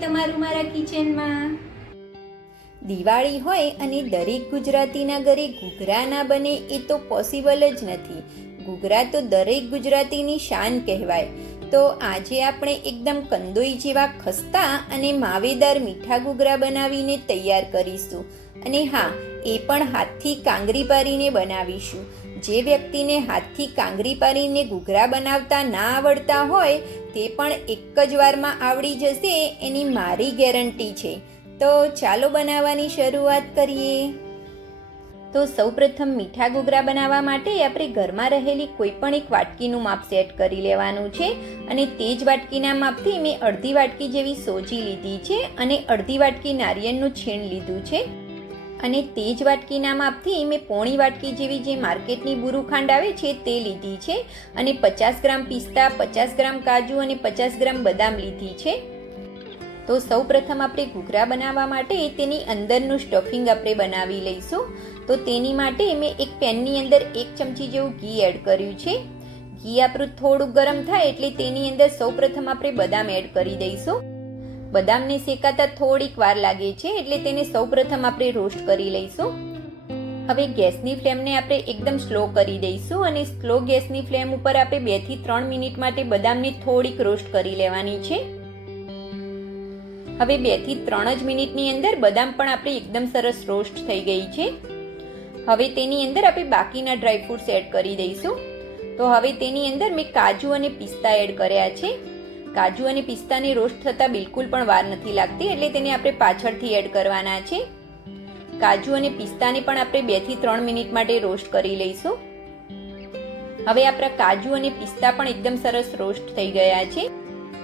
તમારું મારા કિચનમાં. દિવાળી હોય અને દરેક ગુજરાતીના ઘરે ઘૂઘરા ના બને એ તો પોસિબલ જ નથી. ઘૂઘરા તો દરેક ગુજરાતીની શાન કહેવાય. તો આજે આપણે એકદમ કંદોઈ જેવા ખસ્તા અને માવેદાર મીઠા ઘૂઘરા બનાવીને તૈયાર કરીશું. અને હા, એ પણ હાથથી કાંગરી પારીને બનાવીશું. જે વ્યક્તિને હાથથી કાંગરી પારીને ઘૂઘરા બનાવતા ના આવડતા હોય, તે પણ એક જ વારમાં આવડી જશે એની મારી ગેરંટી છે. તો ચાલો બનાવવાની શરૂઆત કરીએ. તો સૌપ્રથમ મીઠા ઘૂઘરા બનાવવા માટે આપણે ઘરમાં રહેલી કોઈ પણ એક વાટકીનું માપ સેટ કરી લેવાનું છે અને તે જ વાટકીના માપથી મેં અડધી વાટકી જેવી સોજી લીધી છે અને અડધી વાટકી નારિયેળનું છીણ લીધું છે. અને તે જ વાટકીના માપથી મેં પોણી વાટકી જેવી જે માર્કેટની બુરુ ખાંડ આવે છે તે લીધી છે અને પચાસ ગ્રામ પિસ્તા, પચાસ ગ્રામ કાજુ અને પચાસ ગ્રામ બદામ લીધી છે. તો સૌ પ્રથમ આપણે ઘૂઘરા બનાવવા માટે તેની અંદરનું સ્ટફિંગ આપણે બનાવી લઈશું. તો તેની માટે મેં એક પેનની અંદર એક ચમચી જેવું ઘી એડ કર્યું છે. ઘી આપણું થોડું ગરમ થાય એટલે તેની અંદર સૌ પ્રથમ આપણે બદામ એડ કરી દઈશું. બદામને શેકાતા થોડીક વાર લાગે છે એટલે તેને સૌ પ્રથમ આપણે રોસ્ટ કરી લઈશું. હવે ગેસની ફ્લેમને આપણે એકદમ સ્લો કરી દઈશું અને સ્લો ગેસની ફ્લેમ ઉપર આપણે બેથી ત્રણ મિનિટ માટે બદામને થોડીક રોસ્ટ કરી લેવાની છે. હવે બેથી ત્રણ જ મિનિટની અંદર બદામ પણ આપણે એકદમ સરસ રોસ્ટ થઈ ગઈ છે. હવે તેની અંદર આપણે બાકીના ડ્રાય ફ્રૂટ્સ એડ કરી દઈશું. તો હવે તેની અંદર મેં કાજુ અને પિસ્તા એડ કર્યા છે. કાજુ અને પિસ્તાને રોસ્ટ થતાં બિલકુલ પણ વાર નથી લાગતી, એટલે તેને આપણે પાછળથી એડ કરવાના છે. કાજુ અને પિસ્તાને પણ આપણે બેથી ત્રણ મિનિટ માટે રોસ્ટ કરી લઈશું. હવે આપણા કાજુ અને પિસ્તા પણ એકદમ સરસ રોસ્ટ થઈ ગયા છે.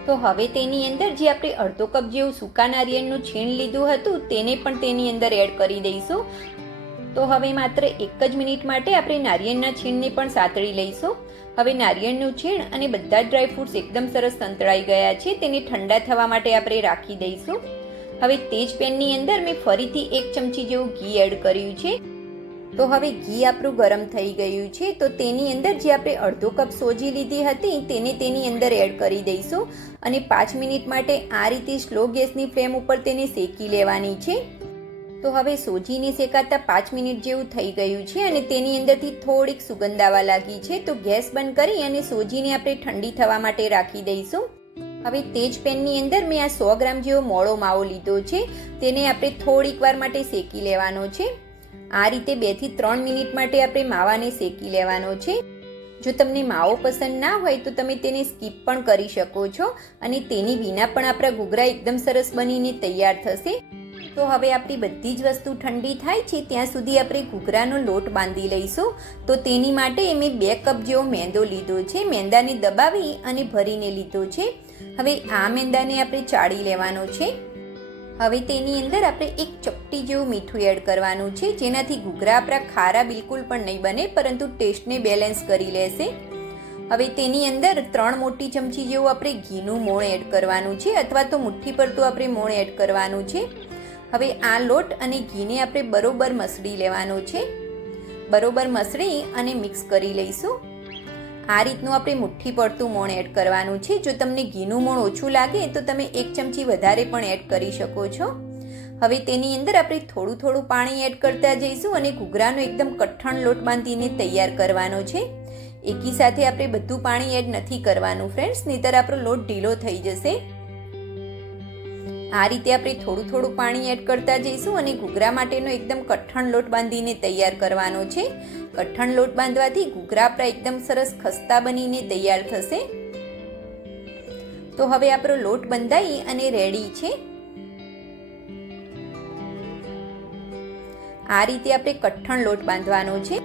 તો હવે તેની અંદર જે આપણે અડધો કપ જેવું સૂકા નારિયેળનું છીણ લીધું હતું, તેને પણ તેની અંદર એડ કરી દઈશું. તો હવે માત્ર એક જ મિનિટ માટે આપણે નારિયેળના છીણને પણ સાતળી લઈશું. હવે નારિયેળનું છીણ અને બધા જ ડ્રાયફ્રૂટ્સ એકદમ સરસ સંતળાઈ ગયા છે, તેને ઠંડા થવા માટે આપણે રાખી દઈશું. હવે તે જ પેનની અંદર મેં ફરીથી એક ચમચી જેવું ઘી એડ કર્યું છે. તો હવે ઘી આપણું ગરમ થઈ ગયું છે, તો તેની અંદર જે આપણે અડધો કપ સોજી લીધી હતી, તેને તેની અંદર એડ કરી દઈશું. અને પાંચ મિનિટ માટે આ રીતે સ્લો ગેસની ફ્લેમ ઉપર તેને શેકી લેવાની છે. તો હવે સોજીને શેકાતા પાંચ મિનિટ જેવું થઈ ગયું છે અને તેની અંદરથી થોડીક સુગંધ આવવા લાગી છે, તો ગેસ બંધ કરી અને સોજીને આપણે ઠંડી થવા માટે રાખી દઈશું. હવે તે જ પેનની અંદર મેં આ સો ગ્રામ જેવો મોળો માવો લીધો છે, તેને આપણે થોડીક વાર માટે શેકી લેવાનો છે. આ રીતે બેથી ત્રણ મિનિટ માટે આપણે માવાને શેકી લેવાનો છે. જો તમને માવો પસંદ ના હોય તો તમે તેને સ્કીપ પણ કરી શકો છો અને તેની વિના પણ આપણા ઘૂઘરા એકદમ સરસ બનીને તૈયાર થશે. તો હવે આપણી બધી જ વસ્તુ ઠંડી થાય છે, ત્યાં સુધી આપણે ઘૂઘરાનો લોટ બાંધી લઈશું. તો તેની માટે મેં બે કપ જેવો મેંદો લીધો છે, મેંદાને દબાવી અને ભરીને લીધો છે. હવે આ મેંદાને આપણે ચાળી લેવાનો છે. હવે તેની અંદર આપણે એક ચપટી જેવું મીઠું એડ કરવાનું છે, જેનાથી ઘૂઘરા આપણા ખારા બિલકુલ પણ નહીં બને, પરંતુ ટેસ્ટને બેલેન્સ કરી લેશે. હવે તેની અંદર ત્રણ મોટી ચમચી જેવું આપણે ઘીનું મોણ એડ કરવાનું છે, અથવા તો મુઠ્ઠી પડતું આપણે મોણ એડ કરવાનું છે. હવે આ લોટ અને ઘીને આપણે બરોબર મસળી લેવાનો છે. બરોબર મસળી અને મિક્સ કરી લઈશું. આ રીતનું આપણે મુઠ્ઠી પડતું મોણ એડ કરવાનું છે. જો તમને ઘીનું મોણ ઓછું લાગે, તો તમે એક ચમચી વધારે પણ એડ કરી શકો છો. હવે તેની અંદર આપણે થોડું થોડું પાણી એડ કરતા જઈશું અને ઘૂઘરાનો એકદમ કઠણ લોટ બાંધીને તૈયાર કરવાનો છે. એકી સાથે આપણે બધું પાણી એડ નથી કરવાનું ફ્રેન્ડ્સ નહીતર આપણો લોટ ઢીલો થઈ જશે. આ રીતે આપણે થોડું થોડું પાણી એડ કરતા જઈશું અને ઘૂઘરા માટેનો એકદમ કઠણ લોટ બાંધીને તૈયાર કરવાનો છે. કઠણ લોટ બાંધવાથી ઘૂઘરા આપણા એકદમ સરસ ખસ્તા બનીને તૈયાર થશે. તો હવે આપણો લોટ બંધાઈ અને રેડી છે. આ રીતે આપણે કઠણ લોટ બાંધવાનો છે.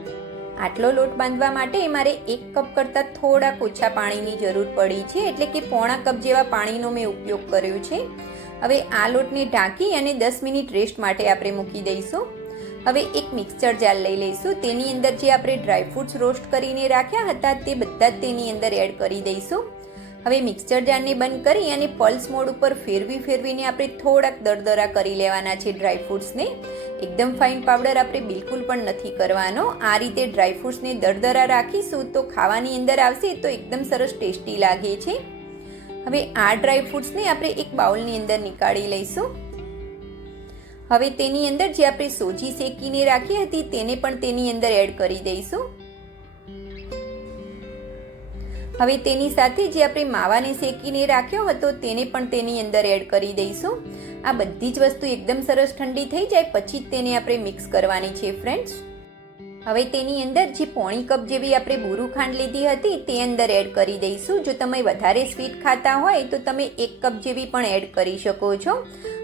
આટલો લોટ બાંધવા માટે મારે એક કપ કરતાં થોડાક ઓછા પાણીની જરૂર પડી છે, એટલે કે પોણા કપ જેવા પાણીનો મેં ઉપયોગ કર્યો છે. હવે આ લોટને ઢાંકી અને દસ મિનિટ રેસ્ટ માટે આપણે મૂકી દઈશું. હવે એક મિક્સર જાર લઈ લઈશું. તેની અંદર જે આપણે ડ્રાયફ્રૂટ્સ રોસ્ટ કરીને રાખ્યા હતા, તે બધા જ તેની અંદર એડ કરી દઈશું. હવે મિક્સર જારને બંધ કરી અને પલ્સ મોડ ઉપર ફેરવી ફેરવીને આપણે થોડાક દરદરા કરી લેવાના છે ડ્રાયફ્રૂટ્સને એકદમ ફાઇન પાવડર આપણે બિલકુલ પણ નથી કરવાનો. આ રીતે ડ્રાયફ્રૂટ્સને દરદરા રાખીશું તો ખાવાની અંદર આવશે તો એકદમ સરસ ટેસ્ટી લાગે છે. હવે આ ડ્રાય ફ્રૂટ્સને આપણે એક બાઉલની અંદર નીકાળી લઈશું. હવે તેની અંદર જે આપણે સોજી શેકીને રાખી હતી તેને પણ તેની અંદર એડ કરી દઈશું. હવે તેની સાથે જે આપણે માવાને શેકીને રાખ્યો હતો તેને પણ તેની અંદર એડ કરી દઈશું. આ બધી જ વસ્તુ એકદમ સરસ ઠંડી થઈ જાય પછી જ તેને આપણે મિક્સ કરવાની છે ફ્રેન્ડ્સ. હવે તેની અંદર જે પોણી કપ જેવી આપણે બુરું ખાંડ લીધી હતી તે અંદર એડ કરી દઈશું. જો તમે વધારે સ્વીટ ખાતા હોય તો તમે એક કપ જેવી પણ એડ કરી શકો છો.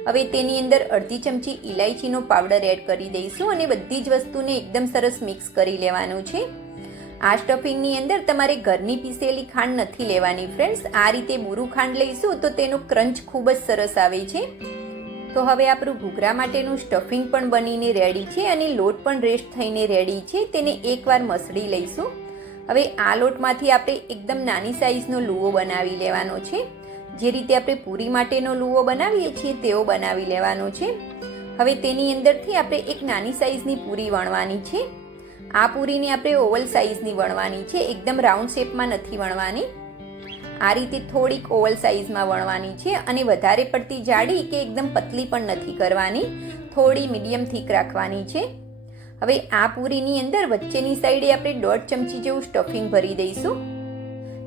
હવે તેની અંદર અડધી ચમચી ઇલાયચીનો પાવડર એડ કરી દઈશું અને બધી જ વસ્તુને એકદમ સરસ મિક્સ કરી લેવાનું છે. આ સ્ટફિંગની અંદર તમારે ઘરની પીસેલી ખાંડ નથી લેવાની ફ્રેન્ડ્સ. આ રીતે બુરું ખાંડ લઈશું તો તેનો ક્રંચ ખૂબ જ સરસ આવે છે. તો હવે આપણું ઘૂઘરા માટેનું સ્ટફિંગ પણ બનીને રેડી છે અને લોટ પણ રેસ્ટ થઈને રેડી છે. તેને એકવાર મસળી લઈશું. હવે આ લોટમાંથી આપણે એકદમ નાની સાઈઝનો લુવો બનાવી લેવાનો છે. જે રીતે આપણે પૂરી માટેનો લુવો બનાવીએ છીએ તેવો બનાવી લેવાનો છે. હવે તેની અંદરથી આપણે એક નાની સાઈઝની પૂરી વણવાની છે. આ પૂરીને આપણે ઓવલ સાઈઝની વણવાની છે, એકદમ રાઉન્ડ શેપમાં નથી વણવાની. આ રીતે થોડીક ઓવલ સાઈઝમાં વણવાની છે અને વધારે પડતી જાડી કે એકદમ પતલી પણ નથી કરવાની, થોડી મીડિયમ થીક રાખવાની છે. હવે આ પૂરીની અંદર વચ્ચેની સાઈડે આપણે દોઢ ચમચી જેવું સ્ટફિંગ ભરી દઈશું.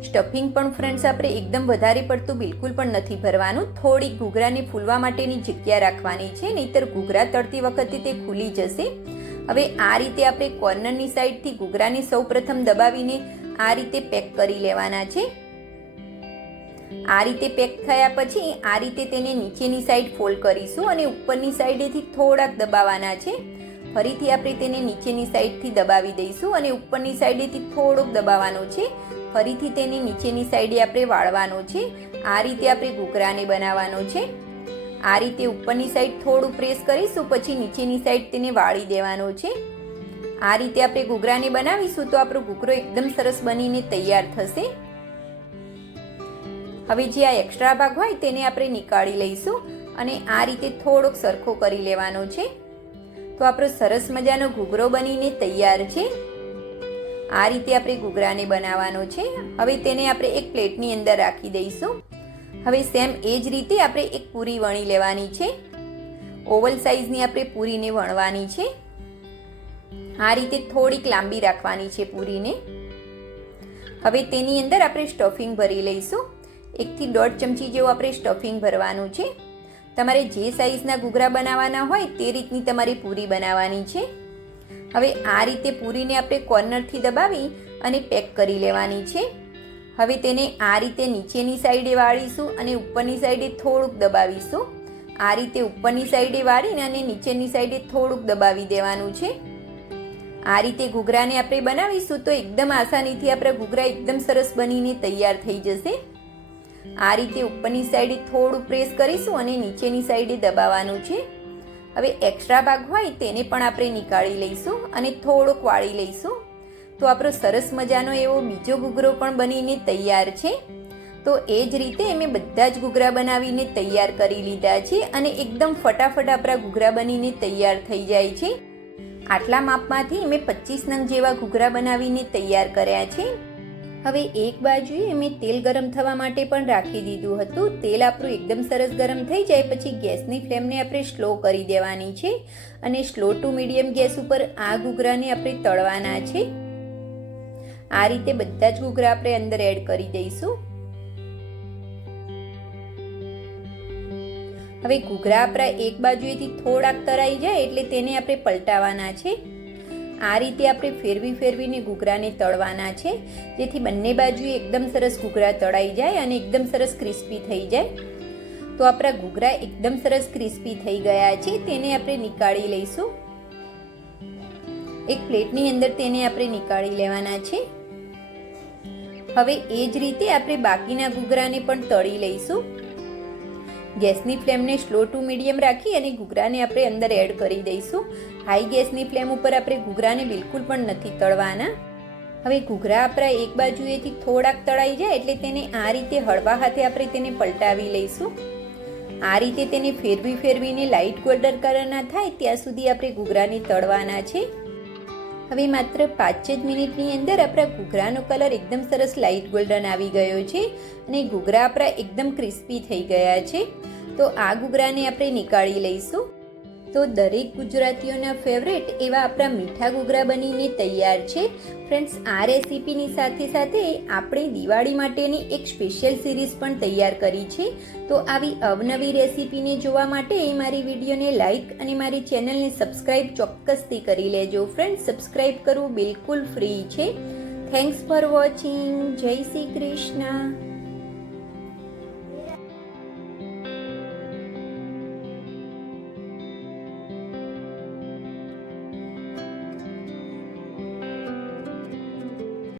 સ્ટફિંગ પણ ફ્રેન્ડ્સ આપણે એકદમ વધારે પડતું બિલકુલ પણ નથી ભરવાનું. થોડીક ઘૂઘરાને ફૂલવા માટેની જગ્યા રાખવાની છે, નહીતર ઘૂઘરા તળતી વખતે તે ખુલી જશે. હવે આ રીતે આપણે કોર્નરની સાઈડથી ઘૂઘરાને સૌ પ્રથમ દબાવીને આ રીતે પેક કરી લેવાના છે. આ રીતે પેક થયા પછી આ રીતે તેને નીચેની સાઈડ ફોલ્ડ કરીશું અને ઉપરની સાઈડેથી થોડાક દબાવવાના છે. ફરીથી આપણે તેને નીચેની સાઈડથી દબાવી દઈશું અને ઉપરની સાઈડેથી થોડોક દબાવવાનો છે. ફરીથી તેને નીચેની સાઈડે આપણે વાળવાનો છે. આ રીતે આપણે ઘૂઘરાને બનાવવાનો છે. આ રીતે ઉપરની સાઈડ થોડું પ્રેસ કરીશું, પછી નીચેની સાઈડ તેને વાળી દેવાનો છે. આ રીતે આપણે ઘૂઘરાને બનાવીશું તો આપણો ઘૂઘરો એકદમ સરસ બનીને તૈયાર થશે. હવે જે આ એક્સ્ટ્રા ભાગ હોય તેને આપણે નીકાળી લઈશું અને આ રીતે થોડોક સરખો કરી લેવાનો છે. તો આપણો સરસ મજાનો ઘૂઘરો બનીને તૈયાર છે. આ રીતે આપણે ઘૂઘરાને બનાવવાનો છે. હવે તેને આપણે એક પ્લેટની અંદર રાખી દઈશું. હવે સેમ એ જ રીતે આપણે એક પૂરી વણી લેવાની છે. ઓવલ સાઈઝની આપણે પૂરીને વણવાની છે. આ રીતે થોડીક લાંબી રાખવાની છે પૂરીને. હવે તેની અંદર આપણે સ્ટફિંગ ભરી લઈશું. એકથી દોઢ ચમચી જેવું આપણે સ્ટફિંગ ભરવાનું છે. તમારે જે સાઈઝના ઘૂઘરા બનાવવાના હોય તે રીતની તમારે પૂરી બનાવવાની છે. હવે આ રીતે પૂરીને આપણે કોર્નરથી દબાવી અને પેક કરી લેવાની છે. હવે તેને આ રીતે નીચેની સાઈડે વાળીશું અને ઉપરની સાઈડે થોડુંક દબાવીશું. આ રીતે ઉપરની સાઈડે વાળીને અને નીચેની સાઈડે થોડુંક દબાવી દેવાનું છે. આ રીતે ઘૂઘરાને આપણે બનાવીશું તો એકદમ આસાનીથી આપણા ઘૂઘરા એકદમ સરસ બનીને તૈયાર થઈ જશે. આ રીતે ઉપરની સાઈડે થોડું પ્રેસ કરીશું અને નીચેની સાઈડે દબાવવાનું છે. હવે એક્સ્ટ્રા ભાગ હોય તેને પણ આપણે નીકાળી લઈશું અને થોડોક વાળી લઈશું. તો આપણો સરસ મજાનો એવો બીજો ઘૂઘરો પણ બનીને તૈયાર છે. તો એ જ રીતે મેં બધા જ ઘૂઘરા બનાવીને તૈયાર કરી લીધા છે અને એકદમ ફટાફટ આપણા ઘૂઘરા બનીને તૈયાર થઈ જાય છે. આટલા માપમાંથી મેં પચીસ નંગ જેવા ઘૂઘરા બનાવીને તૈયાર કર્યા છે. હવે એક બાજુએ મેં તેલ ગરમ થવા માટે પણ રાખી દીધું હતું. તેલ આપણું એકદમ સરસ ગરમ થઈ જાય પછી ગેસની ફ્લેમને આપણે સ્લો કરી દેવાની છે અને સ્લો ટુ મીડિયમ ગેસ ઉપર આ ઘૂઘરાને આપણે તળવાના છે. આ રીતે બધા જ ઘૂઘરા આપણે અંદર એડ કરી દઈશું. હવે ઘૂઘરા આપણા એક બાજુએથી થોડાક તરાઈ જાય એટલે તેને આપણે પલટાવાના છે. આ રીતે આપણે ફેરવી ફેરવીને ઘૂઘરાને તળવાના છે. જેથી બંને બાજુએ એકદમ સરસ ઘૂઘરા તળાઈ જાય અને એકદમ સરસ ક્રિસ્પી થઈ જાય. તો આપણા ઘૂઘરા એકદમ સરસ ક્રિસ્પી થઈ ગયા છે. તેને આપણે નીકાળી લઈશું. એક પ્લેટની અંદર તેને આપણે નીકાળી લેવાના છે. હવે એ જ રીતે આપણે બાકીના ઘૂઘરાને પણ તળી લઈશું. ગેસની ફ્લેમને સ્લો ટુ મીડિયમ રાખી અને ઘૂઘરાને આપણે અંદર એડ કરી દઈશું. હાઈ ગેસની ફ્લેમ ઉપર આપણે ઘૂઘરાને બિલકુલ પણ નથી તળવાના. હવે ઘૂઘરા આપણા એક બાજુએથી થોડાક તળાઈ જાય એટલે તેને આ રીતે હળવા હાથે આપણે તેને પલટાવી લઈશું. આ રીતે તેને ફેરવી ફેરવીને લાઇટ ગોલ્ડન કલરના થાય ત્યાં સુધી આપણે ઘૂઘરાને તળવાના છે. હવે માત્ર પાંચ જ મિનિટની અંદર આપણા ઘૂઘરાનો કલર એકદમ સરસ લાઇટ ગોલ્ડન આવી ગયો છે અને ઘૂઘરા આપણા એકદમ ક્રિસ્પી થઈ ગયા છે. તો આ ઘૂઘરાને આપણે નીકાળી લઈશું. તો દરેક ગુજરાતીઓના ફેવરેટ એવા આપણા મીઠા ઘૂઘરા બનીને તૈયાર છે. ફ્રેન્ડ્સ આ રેસીપીની સાથે સાથે આપણે દિવાળી માટેની એક સ્પેશિયલ સિરીઝ પણ તૈયાર કરી છે. તો આવી અવનવી રેસીપીને જોવા માટે મારી વિડીયોને લાઇક અને મારી ચેનલને સબસ્ક્રાઇબ ચોક્કસથી કરી લેજો. ફ્રેન્ડ્સ સબસ્ક્રાઇબ કરવું બિલકુલ ફ્રી છે. થેન્ક્સ ફોર વોચિંગ જય શ્રી કૃષ્ણ.